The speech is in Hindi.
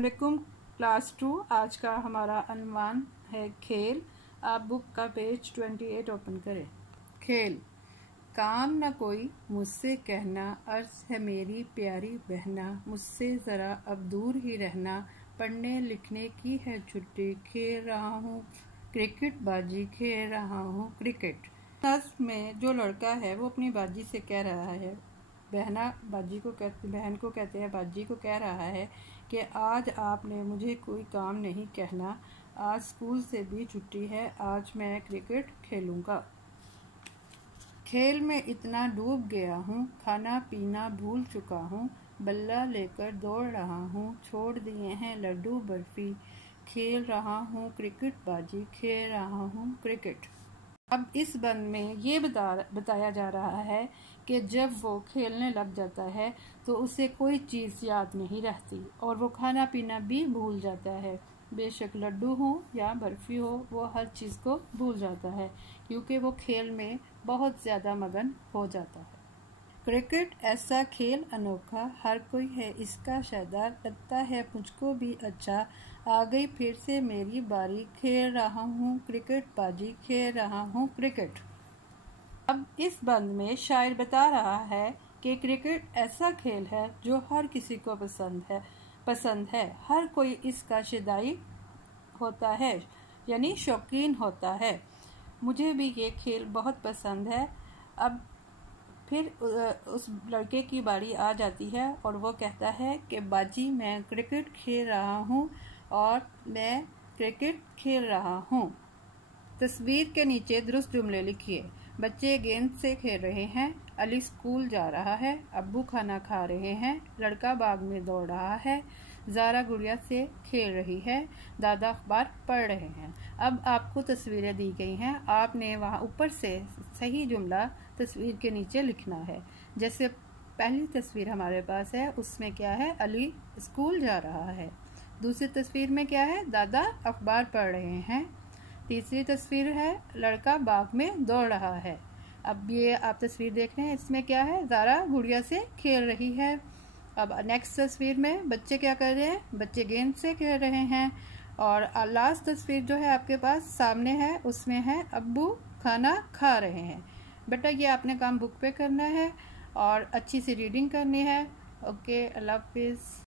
अस्सलामुअलैकुम क्लास 2। आज का हमारा अनवान है खेल। आप बुक का पेज 28 ओपन करें। खेल। काम न कोई मुझसे कहना, अर्ज है मेरी प्यारी बहना, मुझसे ज़रा अब दूर ही रहना, पढ़ने लिखने की है छुट्टी, खेल रहा हूँ क्रिकेट बाजी, खेल रहा हूँ क्रिकेट। नज़्म में जो लड़का है वो अपनी बाजी से कह रहा है, बहन को कहते हैं बाजी को कह रहा है कि आज आपने मुझे कोई काम नहीं कहना, आज स्कूल से भी छुट्टी है, आज मैं क्रिकेट खेलूँगा। खेल में इतना डूब गया हूँ, खाना पीना भूल चुका हूँ, बल्ला लेकर दौड़ रहा हूँ, छोड़ दिए हैं लड्डू बर्फी, खेल रहा हूँ क्रिकेट बाजी, खेल रहा हूँ क्रिकेट। अब इस बंद में ये बताया जा रहा है कि जब वो खेलने लग जाता है तो उसे कोई चीज़ याद नहीं रहती और वो खाना पीना भी भूल जाता है। बेशक लड्डू हो या बर्फ़ी हो, वो हर चीज़ को भूल जाता है क्योंकि वो खेल में बहुत ज़्यादा मगन हो जाता है। क्रिकेट ऐसा खेल अनोखा, हर कोई है इसका शायदार, लगता है मुझको भी अच्छा, आ गई फिर से मेरी बारी, खेल रहा हूँ क्रिकेट बाजी, खेल रहा हूँ क्रिकेट। अब इस बंद में शायर बता रहा है कि क्रिकेट ऐसा खेल है जो हर किसी को पसंद है, हर कोई इसका शिदाई होता है यानी शौकीन होता है। मुझे भी ये खेल बहुत पसंद है। अब फिर उस लड़के की बारी आ जाती है और वो कहता है कि बाजी मैं क्रिकेट खेल रहा हूँ और मैं क्रिकेट खेल रहा हूँ। तस्वीर के नीचे दुरुस्त जुमले लिखिए। बच्चे गेंद से खेल रहे हैं, अली स्कूल जा रहा है, अब्बू खाना खा रहे हैं, लड़का बाग में दौड़ रहा है, ज़ारा गुड़िया से खेल रही है, दादा अखबार पढ़ रहे हैं। अब आपको तस्वीरें दी गई हैं, आपने वहाँ ऊपर से सही जुमला तस्वीर के नीचे लिखना है। जैसे पहली तस्वीर हमारे पास है, उसमें क्या है, अली स्कूल जा रहा है। दूसरी तस्वीर में क्या है, दादा अखबार पढ़ रहे हैं। तीसरी तस्वीर है, लड़का बाग में दौड़ रहा है। अब ये आप तस्वीर देख रहे हैं, इसमें क्या है, ज़ारा गुड़िया से खेल रही है। अब नेक्स्ट तस्वीर में बच्चे क्या कर रहे हैं, बच्चे गेंद से खेल रहे हैं। और लास्ट तस्वीर जो है आपके पास सामने है, उसमें है अब्बू खाना खा रहे हैं। बेटा ये आपने काम बुक पे करना है और अच्छी सी रीडिंग करनी है। ओके, अल्लाह हाफिज़।